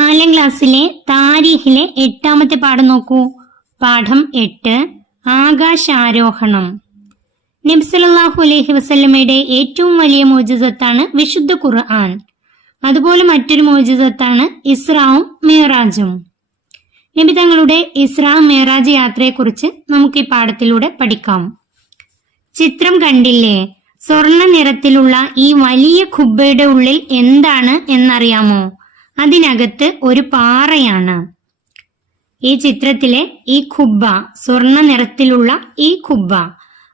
4ാം ക്ലാസ്സിലെ താരീഖിലെ 8ാമത്തെ പാഠം നോക്കൂ. പാഠം 8 ആകാശാരോഹണം. നബി സല്ലല്ലാഹു അലൈഹി വസല്ലമയുടെ ഏറ്റവും വലിയ മുഅ്ജിസത്താണ് വിശുദ്ധ ഖുർആൻ. അതുപോലെ മറ്റൊരു മുഅ്ജിസത്താണ് ഇസ്രാവും മിഅ്റാജും. നബി തങ്ങളുടെ ഇസ്രാ മിഅ്റാജ് യാത്രയെക്കുറിച്ച് നമുക്ക് ഈ പാഠത്തിലൂടെ പഠിക്കാം. ചിത്രം കണ്ടില്ലേ? സ്വർണ്ണ നിറത്തിലുള്ള ഈ വലിയ ഖുബ്ബയുടെ ഉള്ളിൽ എന്താണ് എന്നറിയാമോ? അതിനകത്ത് ഒരു പാറയാണ്. ഈ ചിത്രത്തിലെ ഈ ഖുബ്ബ, സ്വർണ്ണ നിറത്തിലുള്ള ഈ ഖുബ്ബ,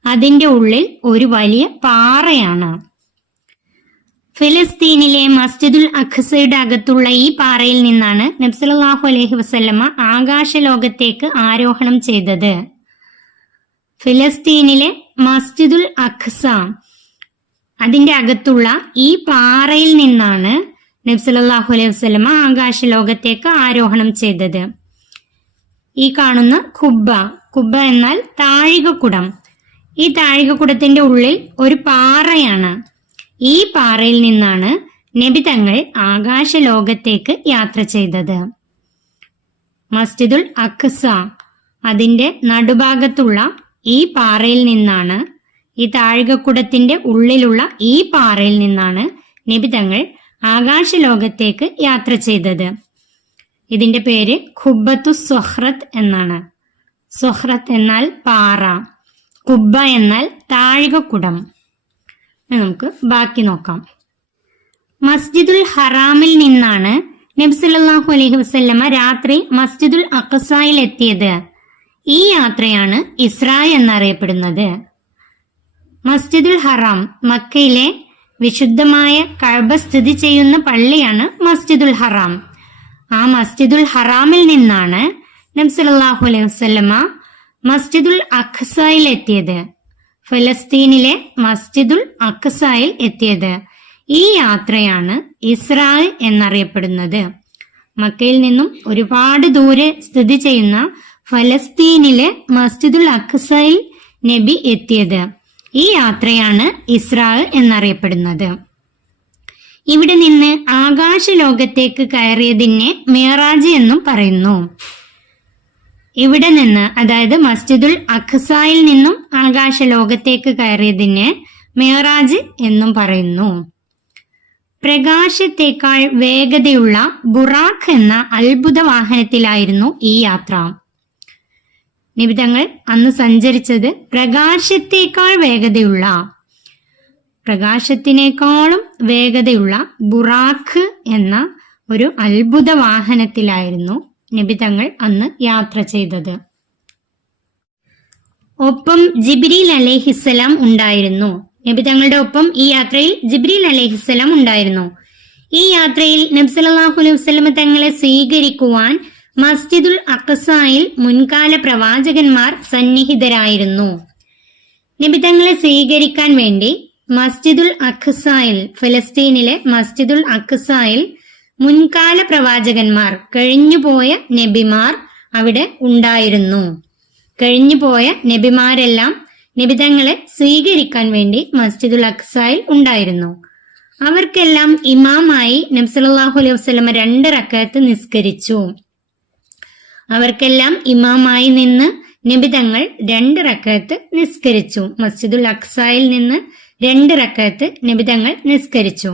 അതിന്റെ ഉള്ളിൽ ഒരു വലിയ പാറയാണ്. ഫിലിസ്തീനിലെ മസ്ജിദുൽ അഖ്സയുടെ അകത്തുള്ള ഈ പാറയിൽ നിന്നാണ് നബി സല്ലല്ലാഹു അലൈഹി വസല്ലമ ആകാശ ലോകത്തേക്ക് ആരോഹണം ചെയ്തത്. ഫിലിസ്തീനിലെ മസ്ജിദുൽ അഖ്സ, അതിന്റെ അകത്തുള്ള ഈ പാറയിൽ നിന്നാണ് നബി സല്ലല്ലാഹു അലൈഹി വസല്ലമ ആകാശ ലോകത്തേക്ക് ആരോഹണം ചെയ്തത്. ഈ കാണുന്ന ഖുബ്ബ, ഖുബ്ബ എന്നാൽ താഴികക്കുടം. ഈ താഴികക്കുടത്തിന്റെ ഉള്ളിൽ ഒരു പാറയാണ്. ഈ പാറയിൽ നിന്നാണ് നബി തങ്ങൾ ആകാശ ലോകത്തേക്ക് യാത്ര ചെയ്തത്. മസ്ജിദുൽ അഖ്സ, അതിന്റെ നടുഭാഗത്തുള്ള ഈ പാറയിൽ നിന്നാണ്, ഈ താഴികക്കുടത്തിന്റെ ഉള്ളിലുള്ള ഈ പാറയിൽ നിന്നാണ് നബി തങ്ങൾ ആകാശ ലോകത്തേക്ക് യാത്ര ചെയ്തത്. ഇതിന്റെ പേര് ഖുബ്ബത്തു സ്വഹ്റത്ത് എന്നാണ്. സ്വഹ്റത്ത് എന്നാൽ പാറ, ഖുബ്ബ എന്നാൽ താഴികക്കുടം. നമുക്ക് ബാക്കി നോക്കാം. മസ്ജിദുൽ ഹറാമിൽ നിന്നാണ് നബി സല്ലല്ലാഹു അലൈഹി വസല്ലമ രാത്രി മസ്ജിദുൽ അഖ്സയിൽ എത്തിയത്. ഈ യാത്രയാണ് ഇസ്രാ എന്നറിയപ്പെടുന്നത്. മസ്ജിദുൽ ഹറാം, മക്കയിലെ വിശുദ്ധമായ കഅബ സ്ഥിതി ചെയ്യുന്ന പള്ളിയാണ് മസ്ജിദുൽ ഹറാം. ആ മസ്ജിദുൽ ഹറാമിൽ നിന്നാണ് നബി സല്ലല്ലാഹു അലൈഹി വസല്ലമ മസ്ജിദുൽ അഖ്സയിൽ എത്തിയത്. ഫലസ്തീനിലെ മസ്ജിദുൽ അഖ്സയിൽ എത്തിയത്. ഈ യാത്രയാണ് ഇസ്രാ എന്നറിയപ്പെടുന്നത്. മക്കയിൽ നിന്നും ഒരുപാട് ദൂരെ സ്ഥിതി ചെയ്യുന്ന ഫലസ്തീനിലെ മസ്ജിദുൽ അഖ്സയിൽ നബി എത്തിയത്. ഈ യാത്രയാണ് ഇസ്രാ എന്നറിയപ്പെടുന്നത്. ഇവിടെ നിന്ന് ആകാശ ലോകത്തേക്ക് കയറിയതിനെ മിഅ്റാജ് എന്നും പറയുന്നു. ഇവിടെ നിന്ന്, അതായത് മസ്ജിദുൽ അഖ്സയിൽ നിന്നും ആകാശ ലോകത്തേക്ക് കയറിയതിനെ മിഅ്റാജ് എന്നും പറയുന്നു. പ്രകാശത്തേക്കാൾ വേഗതയുള്ള ബുറാഖ് എന്ന അത്ഭുത വാഹനത്തിലായിരുന്നു ഈ യാത്ര. നബി തങ്ങൾ അന്ന് സഞ്ചരിച്ചത് പ്രകാശത്തേക്കാൾ വേഗതയുള്ള, പ്രകാശത്തിനേക്കാളും വേഗതയുള്ള ബുറാഖ് എന്ന ഒരു അത്ഭുത വാഹനത്തിലായിരുന്നു നബി തങ്ങൾ അന്ന് യാത്ര ചെയ്തത്. ഒപ്പം ജിബ്രീൽ അലൈഹിസ്സലാം ഉണ്ടായിരുന്നു. നബി തങ്ങളുടെ ഒപ്പം ഈ യാത്രയിൽ ജിബ്രീൽ അലൈഹിസ്സലാം ഉണ്ടായിരുന്നു. ഈ യാത്രയിൽ നബി സല്ലല്ലാഹു അലൈഹി വസല്ലമ തങ്ങളെ സ്വീകരിക്കുവാൻ മസ്ജിദുൽ അഖ്സയിൽ മുൻകാല പ്രവാചകന്മാർ സന്നിഹിതരായിരുന്നു. നബി തങ്ങളെ സ്വീകരിക്കാൻ വേണ്ടി മസ്ജിദുൽ അഖ്സയിൽ, ഫലസ്തീനിലെ മസ്ജിദുൽ അഖ്സയിൽ മുൻകാല പ്രവാചകന്മാർ, കഴിഞ്ഞുപോയ നബിമാർ അവിടെ ഉണ്ടായിരുന്നു. കഴിഞ്ഞുപോയ നബിമാരെല്ലാം നബി തങ്ങളെ സ്വീകരിക്കാൻ വേണ്ടി മസ്ജിദുൽ അഖ്സയിൽ ഉണ്ടായിരുന്നു. അവർക്കെല്ലാം ഇമാമായി നബി സല്ലല്ലാഹു അലൈഹി വസല്ലമ 2 റക്അത്ത് നിസ്കരിച്ചു. അവർക്കെല്ലാം ഇമാമായി നിന്ന് നബി തങ്ങൾ 2 റക്അത്ത് നിസ്കരിച്ചു. മസ്ജിദുൽ അഖ്സയിൽ നിന്ന് 2 റക്അത്ത് നബി തങ്ങൾ നിസ്കരിച്ചു.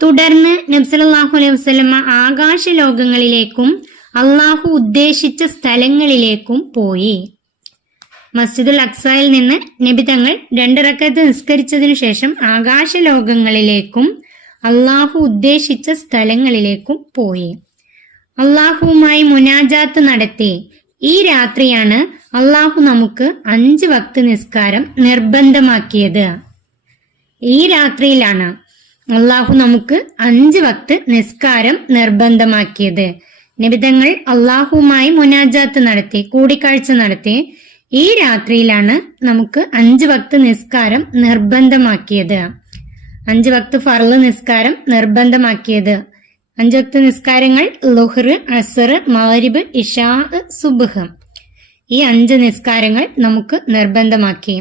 തുടർന്ന് നബി സല്ലല്ലാഹു അലൈഹി വസല്ലമ ആകാശ ലോകങ്ങളിലേക്കും അള്ളാഹു ഉദ്ദേശിച്ച സ്ഥലങ്ങളിലേക്കും പോയി. മസ്ജിദുൽ അഖ്സയിൽ നിന്ന് നബി തങ്ങൾ 2 റക്അത്ത് നിസ്കരിച്ചതിനു ശേഷം ആകാശ ലോകങ്ങളിലേക്കും അള്ളാഹു ഉദ്ദേശിച്ച സ്ഥലങ്ങളിലേക്കും പോയി. അള്ളാഹുവുമായി മുനാജാത്ത് നടത്തി. ഈ രാത്രിയാണ് അള്ളാഹു നമുക്ക് 5 വക്ത് നിസ്കാരം നിർബന്ധമാക്കിയത്. ഈ രാത്രിയിലാണ് അള്ളാഹു നമുക്ക് 5 വക്ത് നിസ്കാരം നിർബന്ധമാക്കിയത്. നബി തങ്ങൾ അള്ളാഹുവുമായി മുനാജാത്ത് നടത്തി, കൂടിക്കാഴ്ച നടത്തി. ഈ രാത്രിയിലാണ് നമുക്ക് 5 വക്ത് നിസ്കാരം നിർബന്ധമാക്കിയത്. 5 വക്ത് ഫർള് നിസ്കാരം നിർബന്ധമാക്കിയത്. 5 വക്ത് നിസ്കാരങ്ങൾ ളുഹ്ർ, അസ്ർ, മഗ്രിബ്, ഇശാ, സുബ്ഹ്. ഈ 5 നിസ്കാരങ്ങൾ നമുക്ക് നിർബന്ധമാക്കി.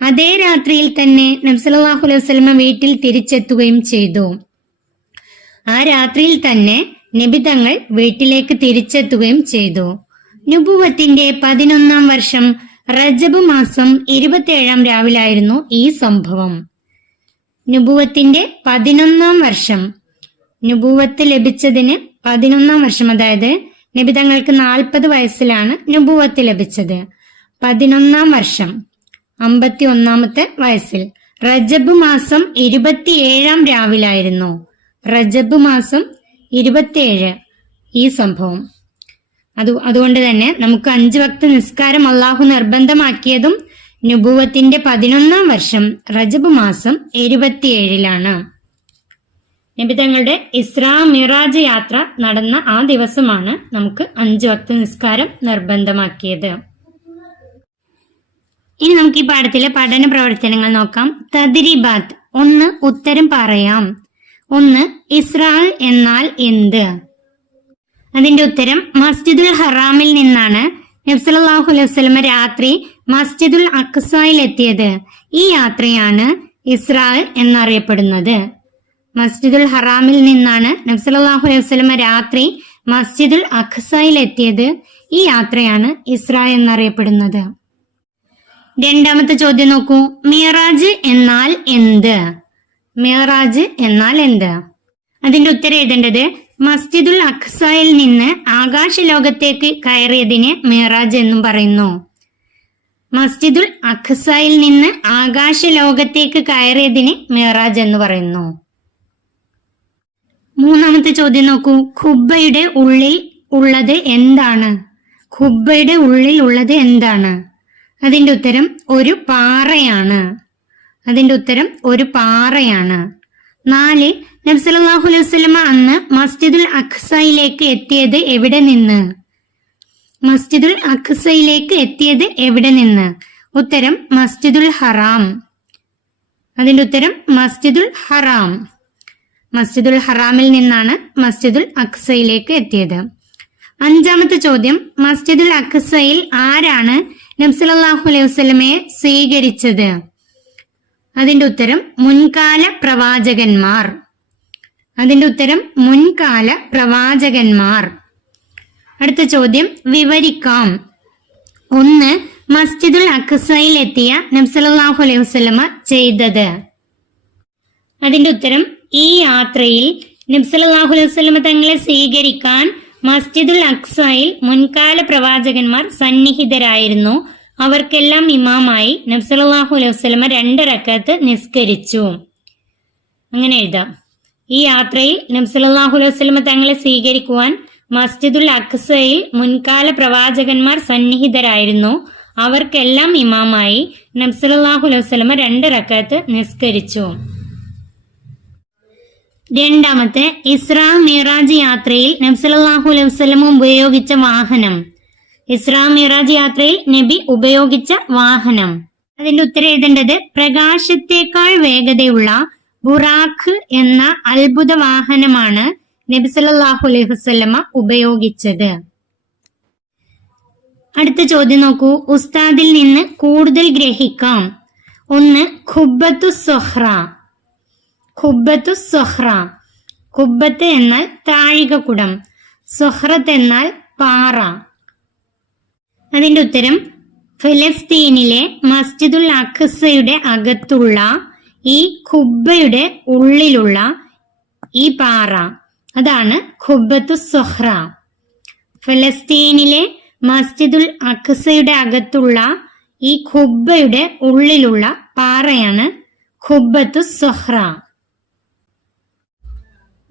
അതേ രാത്രിയിൽ തന്നെ നബി സല്ലല്ലാഹു അലൈഹി വസല്ലമ വീട്ടിൽ തിരിച്ചെത്തുകയും ചെയ്തു. ആ രാത്രിയിൽ തന്നെ നബി തങ്ങൾ വീട്ടിലേക്ക് തിരിച്ചെത്തുകയും ചെയ്തു. നുബുവത്തിന്റെ 11-ാം വർഷം റജബ് മാസം 27-ാം രാവിലായിരുന്നു ഈ സംഭവം. നുബുവത്തിന്റെ 11-ാം വർഷം, നുബുവത്ത് ലഭിച്ചതിന് 11-ാം വർഷം, അതായത് നബി തങ്ങൾക്ക് 40 വയസ്സിലാണ് നുബുവത്ത് ലഭിച്ചത്. 11-ാം വർഷം 51-ാമത്തെ വയസ്സിൽ റജബ് മാസം 27-ാം രാവിലായിരുന്നു. റജബ് മാസം 27 ഈ സംഭവം. അതുകൊണ്ട് തന്നെ നമുക്ക് 5 വക്ത് നിസ്കാരം അള്ളാഹു നിർബന്ധമാക്കിയതും നുബുവത്തിന്റെ 11-ാം വർഷം റജബ് മാസം 27-ലാണ്. നബി തങ്ങളുടെ ഇസ്രാ മിറാജ് യാത്ര നടന്ന ആ ദിവസമാണ് നമുക്ക് 5 വക്ത് നിസ്കാരം നിർബന്ധമാക്കിയത്. ഇനി നമുക്ക് ഈ പാഠത്തിലെ പഠന പ്രവർത്തനങ്ങൾ നോക്കാം. തദ്രിബാത്ത്. 1. ഉത്തരം പറയാം. 1. ഇസ്രാ എന്നാൽ എന്ത്? അതിന്റെ ഉത്തരം മസ്ജിദുൽ ഹറാമിൽ നിന്നാണ് നബി സല്ലല്ലാഹു അലൈഹി വസല്ലം രാത്രി മസ്ജിദുൽ അഖ്സയിൽ എത്തിയത്. ഈ യാത്രയാണ് ഇസ്രാ എന്നറിയപ്പെടുന്നത്. മസ്ജിദുൽ ഹറാമിൽ നിന്നാണ് നബി സല്ലല്ലാഹു അലൈഹി വസല്ലം രാത്രി മസ്ജിദുൽ അഖ്സയിൽ എത്തിയത്. ഈ യാത്രയാണ് ഇസ്രാ എന്നറിയപ്പെടുന്നത്. 2ാമത്തെ ചോദ്യം നോക്കൂ. മിറാജ് എന്നാൽ എന്ത്? മിറാജ് എന്നാൽ എന്ത്? അതിന്റെ ഉത്തരം എഴുതേണ്ടത് മസ്ജിദുൽ അഖ്സയിൽ നിന്ന് ആകാശലോകത്തേക്ക് കയറിയതിനെ മിറാജ് എന്നും പറയുന്നു. മസ്ജിദുൽ അഖ്സയിൽ നിന്ന് ആകാശലോകത്തേക്ക് കയറിയതിന് മിറാജ് എന്ന് പറയുന്നു. 3ാമത്തെ ചോദ്യം നോക്കൂ. ഖുബ്ബയുടെ ഉള്ളിൽ ഉള്ളത് എന്താണ്? ഖുബ്ബയുടെ ഉള്ളിൽ ഉള്ളത് എന്താണ്? അതിന്റെ ഉത്തരം ഒരു പാറയാണ്. അതിന്റെ ഉത്തരം ഒരു പാറയാണ്. 4. നബി സല്ലല്ലാഹു അലൈഹി വസല്ലം അന്ന് മസ്ജിദുൽ അഖ്സയിലേക്ക് എത്തിയത് എവിടെ നിന്ന്? മസ്ജിദുൽ അഖ്സയിലേക്ക് എത്തിയത് എവിടെ നിന്ന്? ഉത്തരം മസ്ജിദുൽ ഹറാം. അതിന്റെ ഉത്തരം മസ്ജിദുൽ ഹറാം. മസ്ജിദുൽ ഹറാമിൽ നിന്നാണ് മസ്ജിദുൽ അഖ്സയിലേക്ക് എത്തിയത്. 5ാമത്തെ ചോദ്യം. മസ്ജിദുൽ അഖ്സയിൽ ആരാണ് നബി സല്ലല്ലാഹു അലൈഹി വസല്ലമയെ സ്വീകരിച്ചത്? അതിന്റെ ഉത്തരം മുൻകാല പ്രവാചകന്മാർ. അതിന്റെ ഉത്തരം മുൻകാല പ്രവാചകന്മാർ. അടുത്ത ചോദ്യം വിവരിക്കാം. 1. മസ്ജിദുൽ അഖ്സയിൽ എത്തിയ നബി സല്ലല്ലാഹു അലൈഹി വസല്ലമ ചെയ്തത്. അതിന്റെ ഉത്തരം ഈ യാത്രയിൽ നബി സല്ലല്ലാഹു അലൈഹി വസല്ലമ തങ്ങളെ സ്വീകരിക്കാൻ മസ്ജിദുൽ അഖ്സയിൽ മുൻകാല പ്രവാചകന്മാർ സന്നിഹിതരായിരുന്നു. അവർക്കെല്ലാം ഇമാമായി നബി സല്ലല്ലാഹു അലൈഹി വസല്ലമ 2 റക്അത്ത് നിസ്കരിച്ചു. അങ്ങനെ എഴുതാം. ഈ യാത്രയിൽ നബി സല്ലല്ലാഹു അലൈഹി വസല്ലമ തങ്ങളെ സ്വീകരിക്കുവാൻ മസ്ജിദുൽ അഖ്സയിൽ മുൻകാല പ്രവാചകന്മാർ സന്നിഹിതരായിരുന്നു. അവർക്കെല്ലാം ഇമാമായി നബി സല്ലല്ലാഹു അലൈഹി വസല്ലമ 2 റക്അത്ത് നിസ്കരിച്ചു. 2ാമത്തെ ഇസ്രാ മിറാജ് യാത്രയിൽ നബി സല്ലല്ലാഹു അലൈഹി വസല്ലം ഉപയോഗിച്ച വാഹനം. ഇസ്രാ മിറാജ് യാത്രയിൽ നബി ഉപയോഗിച്ച വാഹനം. അതിന്റെ ഉത്തരം എഴുതേണ്ടത് പ്രകാശത്തേക്കാൾ വേഗതയുള്ള ബുറാഖ് എന്ന അത്ഭുത വാഹനമാണ് നബി സല്ലല്ലാഹു അലൈഹി വസല്ലമ ഉപയോഗിച്ചത്. അടുത്ത ചോദ്യം നോക്കൂ. ഉസ്താദിൽ നിന്ന് കൂടുതൽ ഗ്രഹിക്കാം. 1. ഖുബ്ബത്തു സുഹ്റ. ഖുബ്ബത്തു സുഹ്റ. ഖുബ്ബത്ത് എന്നാൽ താഴികക്കുടം, സുഹ്റത്ത് എന്നാൽ പാറ. അതിന്റെ ഉത്തരം ഫലസ്തീനിലെ മസ്ജിദുൽ അഖ്സയുടെ അകത്തുള്ള ഈ ഖുബ്ബയുടെ ഉള്ളിലുള്ള ഈ പാറ, അതാണ് ഖുബ്ബത്തു സുഹ്റ. ഫലസ്തീനിലെ മസ്ജിദുൽ അഖ്സയുടെ അകത്തുള്ള ഈ ഖുബ്ബയുടെ ഉള്ളിലുള്ള പാറയാണ് ഖുബ്ബത്തു സുഹ്റ.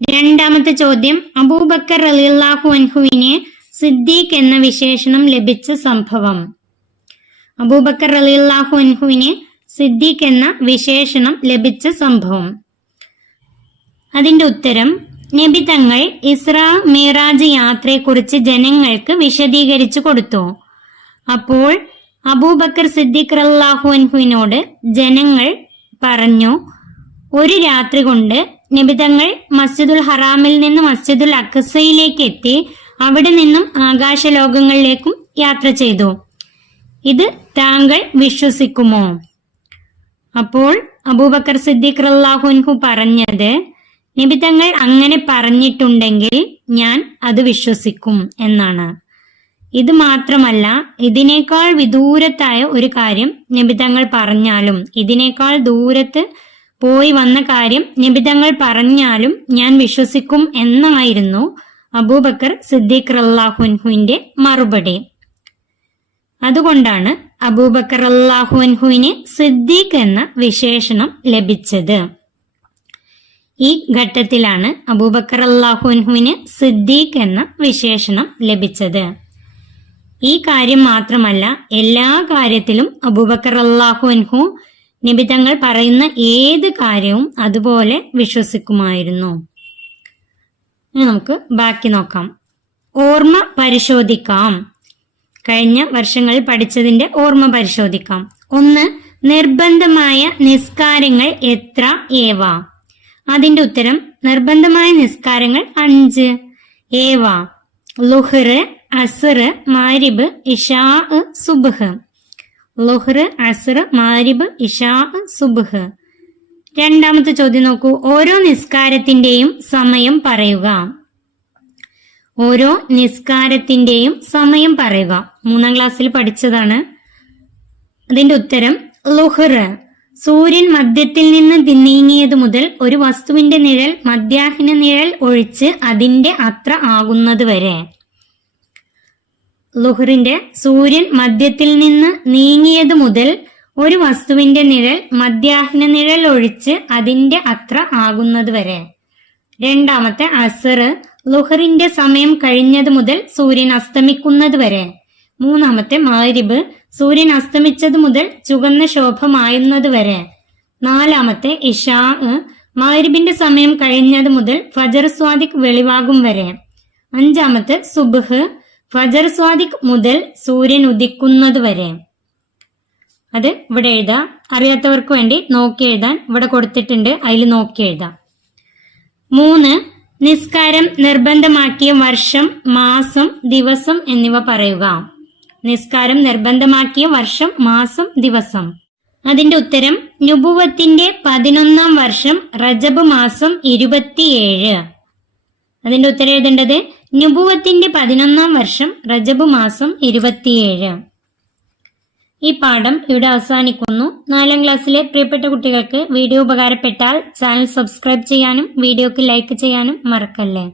2ാമത്തെ ചോദ്യം. അബൂബക്കർ റളിയല്ലാഹു അൻഹുവിന് സിദ്ദീഖ് എന്ന വിശേഷണം ലഭിച്ച സംഭവം. അബൂബക്കർ റളിയല്ലാഹു അൻഹുവിന് സിദ്ദീഖ് എന്ന വിശേഷണം ലഭിച്ച സംഭവം. അതിന്റെ ഉത്തരം നബി തങ്ങൾ ഇസ്രാ മിറാജ് യാത്രയെക്കുറിച്ച് ജനങ്ങൾക്ക് വിശദീകരിച്ചു കൊടുത്തു. അപ്പോൾ അബൂബക്കർ സിദ്ദീഖ് റളിയല്ലാഹു അൻഹുവിനോട് ജനങ്ങൾ പറഞ്ഞു, ഒരു രാത്രി കൊണ്ട് നബി തങ്ങൾ മസ്ജിദുൽ ഹറാമിൽ നിന്ന് മസ്ജിദുൽ അഖ്സയിലേക്ക് എത്തി അവിടെ നിന്നും ആകാശലോകങ്ങളിലേക്കും യാത്ര ചെയ്തു. ഇത് താങ്കൾ വിശ്വസിക്കുമോ? അപ്പോൾ അബൂബക്കർ സിദ്ദീഖ് റളിയല്ലാഹു അൻഹു പറഞ്ഞത്, നബി തങ്ങൾ അങ്ങനെ പറഞ്ഞിട്ടുണ്ടെങ്കിൽ ഞാൻ അത് വിശ്വസിക്കും എന്നാണ്. ഇത് മാത്രമല്ല, ഇതിനേക്കാൾ വിദൂരത്തായ ഒരു കാര്യം നബിതങ്ങൾ പറഞ്ഞാലും, ഇതിനേക്കാൾ ദൂരത്ത് പോയി വന്ന കാര്യം നബിതങ്ങൾ പറഞ്ഞാലും ഞാൻ വിശ്വസിക്കും എന്നായിരുന്നു അബൂബക്കർ സിദ്ദീഖ് റളിയല്ലാഹു അൻഹുവിന്റെ മറുപടി. അതുകൊണ്ടാണ് അബൂബക്കർ റളിയല്ലാഹു അൻഹുവിന് സിദ്ദീഖ് എന്ന വിശേഷണം ലഭിച്ചത്. ഈ ഘട്ടത്തിലാണ് അബൂബക്കർ റളിയല്ലാഹു അൻഹുവിന് സിദ്ദീഖ് എന്ന വിശേഷണം ലഭിച്ചത്. ഈ കാര്യം മാത്രമല്ല, എല്ലാ കാര്യത്തിലും അബൂബക്കർ റളിയല്ലാഹു അൻഹു നബിതങ്ങൾ പറയുന്ന ഏത് കാര്യവും അതുപോലെ വിശ്വസിക്കുമായിരുന്നു. നമുക്ക് ബാക്കി നോക്കാം. ഓർമ്മ പരിശോധിക്കാം. കഴിഞ്ഞ വർഷങ്ങളിൽ പഠിച്ചതിന്റെ ഓർമ്മ പരിശോധിക്കാം. 1. നിർബന്ധമായ നിസ്കാരങ്ങൾ എത്ര ഏവ? അതിന്റെ ഉത്തരം നിർബന്ധമായ നിസ്കാരങ്ങൾ 5. ഏവ: ലുഹ്ർ, അസ്ർ, മാരിബ്, ഇശാ, സുബ്ഹ്. ലുഹ്ർ, അസ്ർ, മാരിബ്, ഇശാ, സുബ്ഹ്. രണ്ടാമത്തെ ചോദ്യം നോക്കൂ. ഓരോ നിസ്കാരത്തിന്റെയും സമയം പറയുക. ഓരോ നിസ്കാരത്തിന്റെയും സമയം പറയുക. 3ാം ക്ലാസ്സിൽ പഠിച്ചതാണ്. അതിന്റെ ഉത്തരം ലുഹ്ർ. സൂര്യൻ മധ്യത്തിൽ നിന്ന് നീങ്ങിയത് മുതൽ ഒരു വസ്തുവിന്റെ നിഴൽ മധ്യാഹ്ന നിഴൽ ഒഴിച്ച് അതിന്റെ അത്ര ആകുന്നത് വരെ. ലുഹ്റിന്റെ സൂര്യൻ മധ്യത്തിൽ നിന്ന് നീങ്ങിയത് മുതൽ ഒരു വസ്തുവിന്റെ നിഴൽ മധ്യാഹ്ന നിഴൽ ഒഴിച്ച് അതിന്റെ അത്ര ആകുന്നത് വരെ. രണ്ടാമത്തെ അസർ, ലുഹറിന്റെ സമയം കഴിഞ്ഞത് മുതൽ സൂര്യൻ അസ്തമിക്കുന്നത് വരെ. 3ാമത്തെ മാരിബ്, സൂര്യൻ അസ്തമിച്ചത് മുതൽ ചുവന്ന ശോഭമായുന്നത് വരെ. 4ാമത്തെ ഇശാ, മാരിബിന്റെ സമയം കഴിഞ്ഞത് മുതൽ ഫജർ സ്വാദിഖ് വെളിവാകും വരെ. 5ാമത്തെ സുബ്ഹ്, ഫജർ സ്വാദിഖ് മുതൽ സൂര്യൻ ഉദിക്കുന്നത് വരെ. അത് ഇവിടെ എഴുതാം. അറിയാത്തവർക്ക് വേണ്ടി നോക്കി എഴുതാൻ ഇവിടെ കൊടുത്തിട്ടുണ്ട്, അതിൽ നോക്കി എഴുതാം. 3. നിസ്കാരം നിർബന്ധമാക്കിയ വർഷം, മാസം, ദിവസം എന്നിവ പറയുക. നിസ്കാരം നിർബന്ധമാക്കിയ വർഷം, മാസം, ദിവസം. അതിന്റെ ഉത്തരം നുബുവത്തിന്റെ 11ാം വർഷം റജബ് മാസം 27. അതിന്റെ ഉത്തരം എഴുതേണ്ടത് നുബുവത്തിന്റെ 11ാം വർഷം റജബ് മാസം 27. ഈ പാഠം ഇവിടെ അവസാനിക്കുന്നു. 4ാം ക്ലാസ്സിലെ പ്രിയപ്പെട്ട കുട്ടികൾക്ക് വീഡിയോ ഉപകാരപ്പെട്ടാൽ ചാനൽ സബ്സ്ക്രൈബ് ചെയ്യാനും വീഡിയോക്ക് ലൈക്ക് ചെയ്യാനും മറക്കല്ലേ.